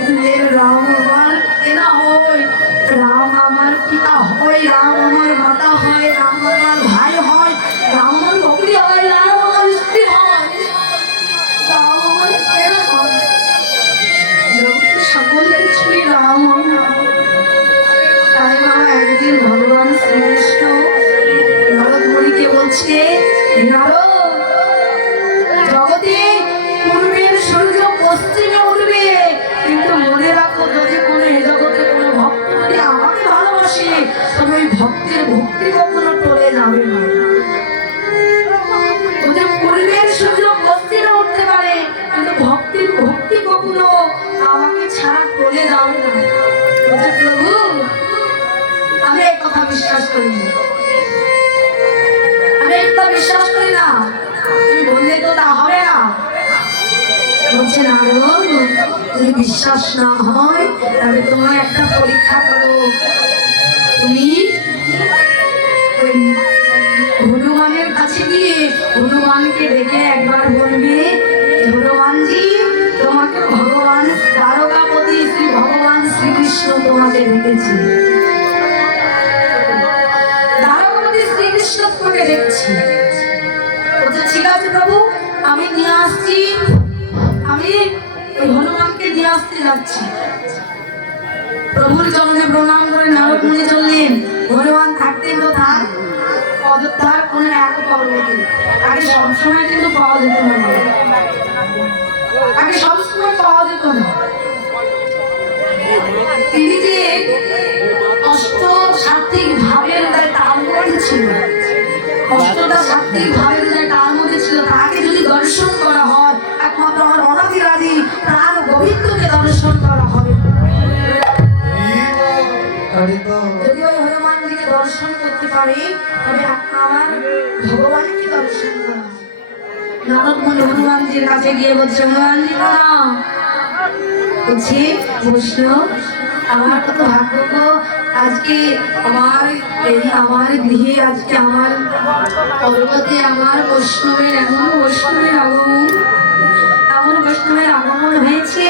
রাম আমার কেনা হয়, রাম আমার পিতা হয়, রাম আমার মাতা হয়, রাম আমার ভাই হয়, রাম আমার নকরি হয়, রাম আমার স্ত্রী হয়, রাম আমার কেনা হয়। জগতের সকল কিছুই রাম। তাই বাবা একদিন ভগবান শ্রীকৃষ্ণ নারদ মুনিকে বলছে, নারদ, জগতে পূর্বের সূর্য পশ্চিমে উঠবে, কিন্তু মনে রাখো যদি কোনো এ জগতে কোনো ভক্ত যদি আমাকে ভালোবাসে তবে ওই ভক্তের ভক্তি কখনো টলে যাবে না। ওদের পূর্বের সূর্য পশ্চিমে উঠতে পারে, কিন্তু ভক্তির ভক্তি কখনো আমাকে ছাড়া টলে যাবে না। বলছে প্রভু, আমি এই কথা বিশ্বাস করি না, আমি এই কথা বিশ্বাস করি না, তুমি বললে তো তা হবে না। বলছে নারদ, যদি বিশ্বাস না হয় তাহলে তোমার একটা পরীক্ষা করো। তুমি ওই হনুমানের কাছে গিয়ে হনুমানকে ডেকে একবার বলবে, হনুমানজি, তোমাকে ভগবান দ্বারকাপতি শ্রী ভগবান শ্রীকৃষ্ণ তোমাকে ডেকেছে, দ্বারকাপতি শ্রীকৃষ্ণ তোমাকে ডেকেছে। বলছে ঠিক আছে প্রভু, আমি নিয়ে আসছি, আমি ওই হনুমানকে নিয়ে আসতে যাচ্ছি। প্রভুর চরণে প্রণাম করে নারদ মুনি চললেন। হনুমান থাকতেন কোথায়? অযোধ্যার কোন এক পর্বতে। আগে সবসময় কিন্তু পাওয়া যেত না, আগে সবসময় পাওয়া যেত না। তিনি যে অষ্ট সাত্বিক ভাবের তার মধ্যে ছিল, অষ্টটা সাত্বিক ভাবের তার মধ্যে ছিল, তাকে যদি দর্শন করা হয় একমাত্র আমার অনাদিরাদি প্রাণ গোবিন্দকে দর্শন করা হবে। যদি ওই হনুমানজিকে দর্শন করতে পারি তবে আমার ভগবানকে দর্শন করা। নারদ মুনি হনুমানজির কাছে গিয়ে বলছে, হনুমানজি প্রণাম। বলছি, বৈষ্ণব, আমার কত ভাগ্য গো, আজকে আমার গৃহে আজকে আমার পর্বতে আমার বৈষ্ণবের আগমন হয়েছে।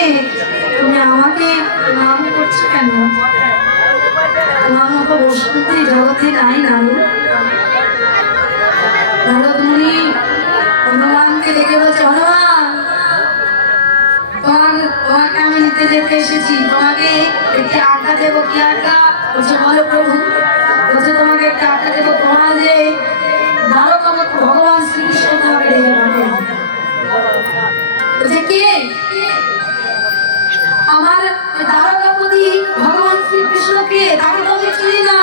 তুমি আমাকে নাম করছো কেন? তোমার মতো বৈষ্ণবী জগতে নাই নারদ। নারদ মুনি হনুমানকে দেখে বলছে, হনুমান, তোমাকে আমি নিতে যেতে এসেছি, তোমাকে একটি আজ্ঞা দেবো। কি আজ্ঞা? বলছে, বলো প্রভু। বলছে, তোমাকে একটি আজ্ঞা দেবো, তোমার যে দ্বারকাপতি ভগবান শ্রীকৃষ্ণ তোমাকে ডেকে পাঠান। বলছে, কে? আমার দ্বারকাপতি ভগবান শ্রীকৃষ্ণকে, তাকে তো আমি চিনি না।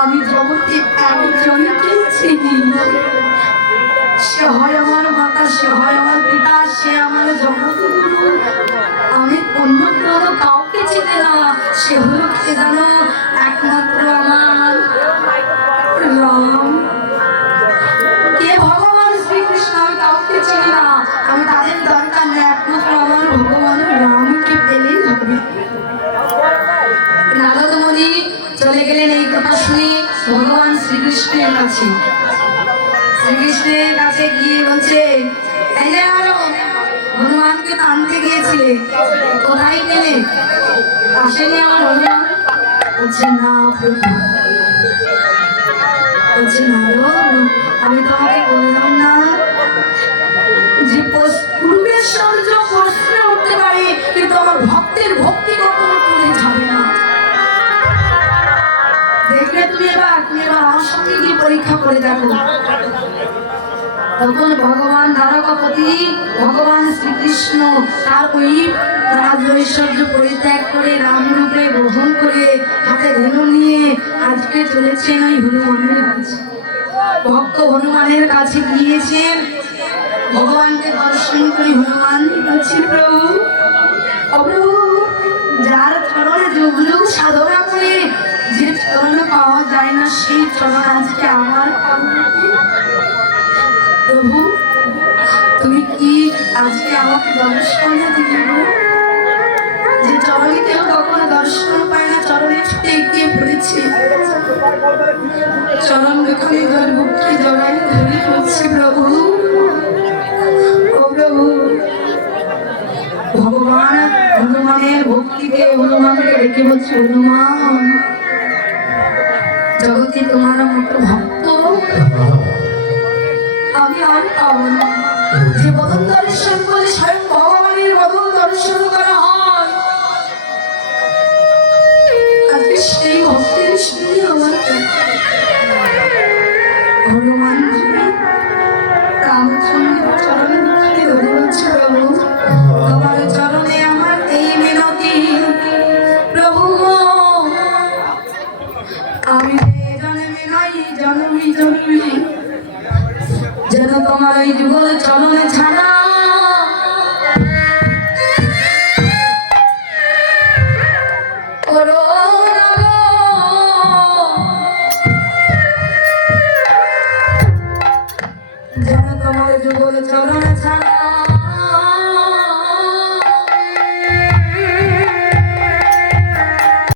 আমি জগতে একজনকে চিনি, সে হয় আমার মাতা, সে হয় আমার পিতা, সে আমার জগৎগুরু। আমি অন্য কোনো কাউকে চিনি না। সে হলো কে জানো? একমাত্র আমার রাম। কে? ভগবান শ্রীকৃষ্ণ। আমি কাউকে চিনি না, আমি তাদের দরকার নেই, একমাত্র আমার ভগবান রামকে পেলেই হবে। নারদ মুনি চলে গেলেন এই কথা শুনে ভগবান শ্রীকৃষ্ণের কাছে। শ্রীকৃষ্ণের কাছে গিয়ে বলছে, এই যে হনুমানকে টানতে গিয়েছিলে, কোথায় পেলে? আসেনি আমার হনুমান? বলছে, না প্রভু। বলছে, নারদ, আমি তোমাকে বললাম না যে পূর্বের সূর্য পশ্চিমে উঠতে পারে, কিন্তু আমার ভক্তের ভক্তি কখনো টলে যাবে না। দেখবে তুমি এবার আমার সঙ্গে গিয়ে পরীক্ষা করে দেখো। তখন ভগবান দ্বারকাপতি ভগবান শ্রীকৃষ্ণ তার ওই রাজৈশ্বর্য পরিত্যাগ করে রামরূপে গ্রহণ করে হাতে ধনু নিয়ে আজকে চলেছেন ওই হনুমানের কাছে। ভক্ত হনুমানের কাছে গিয়েছেন, ভগবানকে দর্শন করে হনুমান বলছে, প্রভু, প্রভু, যার চরণে যুগ যুগ সাধনা করে যে চরণ পাওয়া যায় না, সেই চরণ আজকে আমার। প্রভু, তুমি কি আজকে আমাকে দর্শন দিবে? যে চরণে কেউ কখনো দর্শন পায় না, চরণে ছুটে এগিয়ে পড়েছে, চরণ দুখানি গর্ভকে জড়াই ধরে বলছে, প্রভু, ও প্রভু, ভগবান হনুমানের ভক্তিতে হনুমানকে ডেকে বলছে, হনুমান জগতে তোমার মতো ভক্ত আমি আর পাবো না। যে বদন দর্শন করে স্বয়ং ভগবানের বদন দর্শন করা হয়, আজকে সেই ভক্তের সঙ্গে আমার হনুমান রামচন্দ্রের চরণে ধরে বলছে, প্রভু তোমার চরণে আমার এই মিনতি, প্রভু গো আমি জন্মে নাই জন্মি জন্মি যেন তোমার এই যুগল চরণে ছাড়া করো না গো। যেন তোমার যুগল চরণে ছাড়া